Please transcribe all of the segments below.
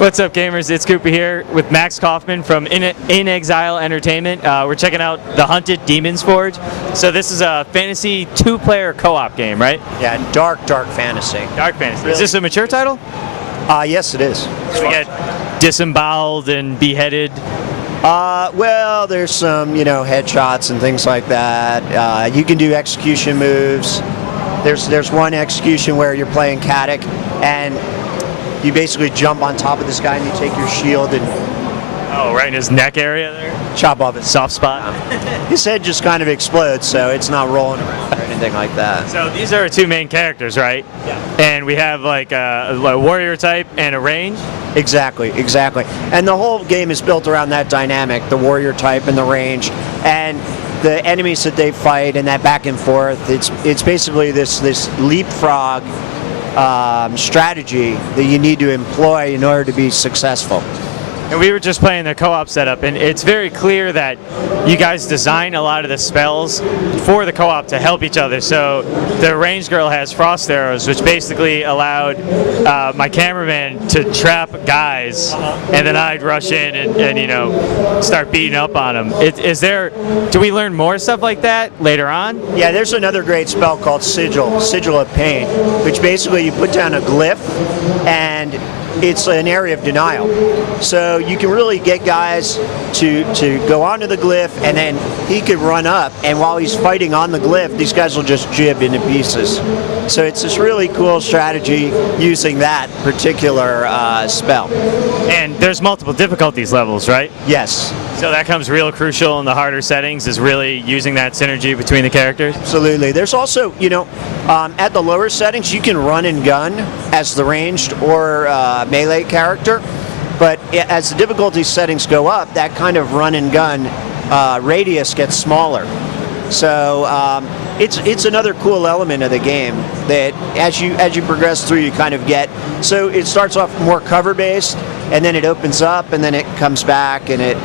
What's up, gamers? It's Cooper here with Max Kaufman from In Exile Entertainment. We're checking out The Hunted Demon's Forge. So this is a fantasy two-player co-op game, right? Yeah, dark fantasy. Dark fantasy. Really? Is this a mature title? Yes, it is. We get disemboweled and beheaded. Well, there's some, headshots and things like that. You can do execution moves. There's one execution where you're playing Katic, and you basically jump on top of this guy and you take your shield and right in his neck area there? chop off his Soft spot? His head just kind of explodes, so it's not rolling around or anything like that. So these are our two main characters, right? Yeah. And we have like a warrior type and a range? Exactly. And the whole game is built around that dynamic, the warrior type and the range, and the enemies that they fight and that back and forth. It's basically this leapfrog strategy that you need to employ in order to be successful. And we were just playing the co-op setup, and it's very clear that you guys design a lot of the spells for the co-op to help each other. So the range girl has frost arrows, which basically allowed my cameraman to trap guys, and then I'd rush in and start beating up on them. Do we learn more stuff like that later on? Yeah, there's another great spell called Sigil of Pain, which basically you put down a glyph, and it's an area of denial. So you can really get guys to go onto the glyph, and then he could run up, and while he's fighting on the glyph, these guys will just jib into pieces. So it's this really cool strategy using that particular spell. And there's multiple difficulties levels, right? Yes. So that comes real crucial in the harder settings, is really using that synergy between the characters? Absolutely. There's also, at the lower settings, you can run and gun as the ranged or melee character, but as the difficulty settings go up, that kind of run and gun radius gets smaller. So it's another cool element of the game that as you progress through, you kind of get. So it starts off more cover based, and then it opens up, and then it comes back, and it.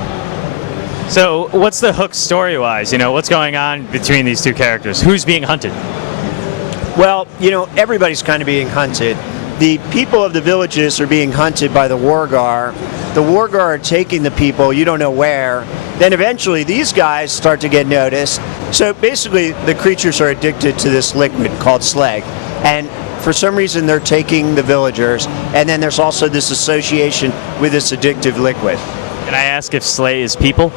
So what's the hook story-wise? What's going on between these two characters? Who's being hunted? Well, everybody's kind of being hunted. The people of the villages are being hunted by the Wargar. The Wargar are taking the people, you don't know where. Then eventually these guys start to get noticed. So basically the creatures are addicted to this liquid called slag. And for some reason they're taking the villagers. And then there's also this association with this addictive liquid. Can I ask if Slay is people?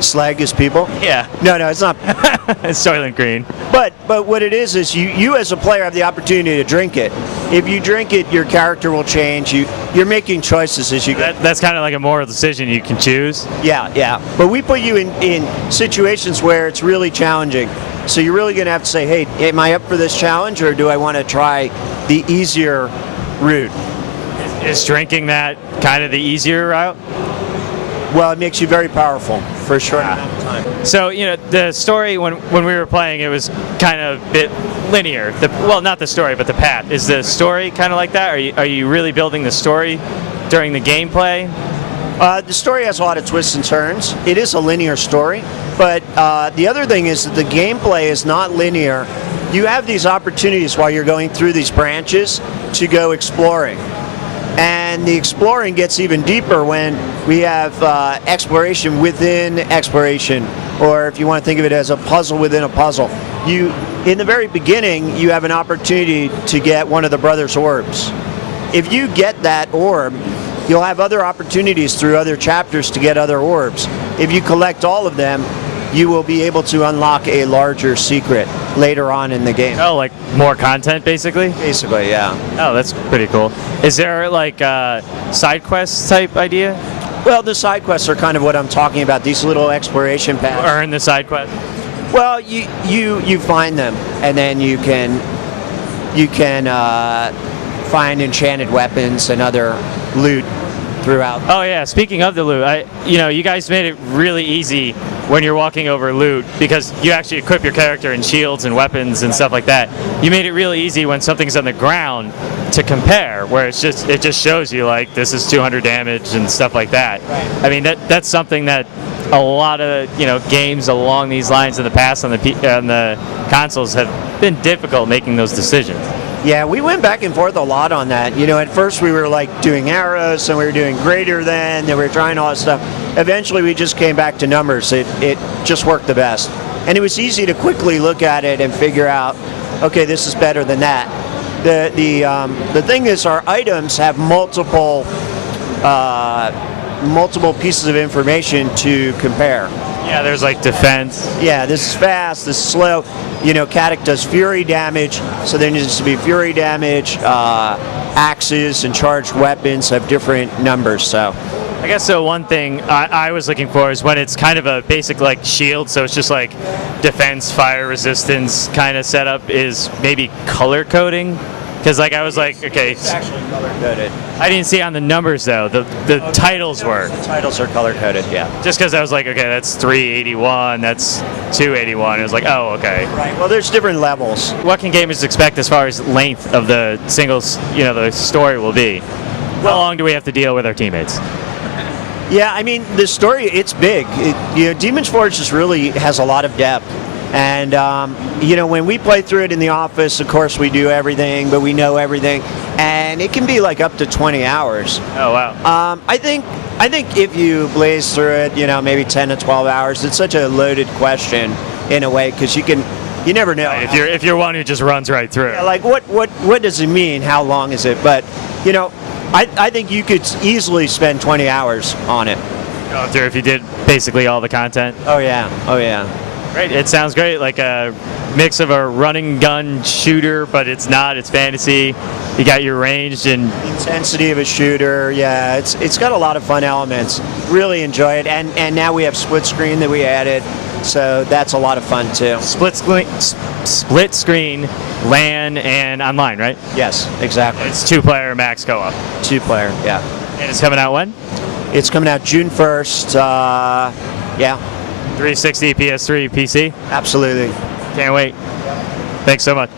Slag is people? Yeah. No, it's not. It's Soylent Green. But what it is you as a player have the opportunity to drink it. If you drink it, your character will change. You're making choices as you go. That's kind of like a moral decision you can choose. Yeah. But we put you in situations where it's really challenging. So you're really going to have to say, hey, am I up for this challenge, or do I want to try the easier route? Is drinking that kind of the easier route? Well, it makes you very powerful for a short amount of time. So, the story, when we were playing, it was kind of a bit linear. Well, not the story, but the path. Is the story kind of like that? Are you really building the story during the gameplay? The story has a lot of twists and turns. It is a linear story, but the other thing is that the gameplay is not linear. You have these opportunities while you're going through these branches to go exploring. And the exploring gets even deeper when we have exploration within exploration, or if you want to think of it as a puzzle within a puzzle. In the very beginning, you have an opportunity to get one of the brothers' orbs. If you get that orb, you'll have other opportunities through other chapters to get other orbs. If you collect all of them, you will be able to unlock a larger secret later on in the game. Oh, like more content, basically? Basically, yeah. Oh, that's pretty cool. Is there like a side quest type idea? Well, the side quests are kind of what I'm talking about, these little exploration paths. Earn the side quest? Well, you find them, and then you can find enchanted weapons and other loot throughout. Oh yeah, speaking of the loot, you guys made it really easy when you're walking over loot, because you actually equip your character in shields and weapons and stuff like that. You made it really easy when something's on the ground to compare, where it just shows you like this is 200 damage and stuff like that. Right. I mean that's something that a lot of games along these lines in the past on the consoles have been difficult making those decisions. Yeah, we went back and forth a lot on that. You know, at first we were like doing arrows, and we were doing greater than, and we were trying all that stuff. Eventually we just came back to numbers. It just worked the best. And it was easy to quickly look at it and figure out, okay, this is better than that. The thing is, our items have multiple pieces of information to compare. Yeah, there's like defense. Yeah, this is fast, this is slow. You know, Caddick does fury damage, so there needs to be fury damage. Axes and charged weapons have different numbers, so. I guess so. One thing I was looking for is when it's kind of a basic like shield, so it's just like defense, fire resistance kind of setup, is maybe color coding. Because like I was like, okay, It's actually color coded. I didn't see on the numbers though. The titles were. The titles are color coded, yeah. Just because I was like, okay, that's 381, that's 281. It was like, oh, okay. Right. Well, there's different levels. What can gamers expect as far as length of the singles, the story will be? How long do we have to deal with our teammates? Yeah, I mean, the story, it's big. Demon's Forge just really has a lot of depth. And, when we play through it in the office, of course, we do everything, but we know everything. And it can be like up to 20 hours. Oh, wow. I think if you blaze through it, maybe 10 to 12 hours, it's such a loaded question in a way, because you never know. Right, if you're one who just runs right through. Yeah, like, what does it mean? How long is it? But, I think you could easily spend 20 hours on it. Going through if you did basically all the content. Oh, yeah. Oh, yeah. Great. It sounds great. Like a mix of a running gun shooter, but it's not. It's fantasy. You got your ranged and intensity of a shooter. Yeah, it's got a lot of fun elements. Really enjoy it. And now we have split screen that we added, so that's a lot of fun too. Split screen, LAN, and online, right? Yes, exactly. It's 2-player max co-op. 2-player, yeah. And it's coming out when? It's coming out June 1st. Yeah. 360, PS3, PC? Absolutely. Can't wait. Thanks so much.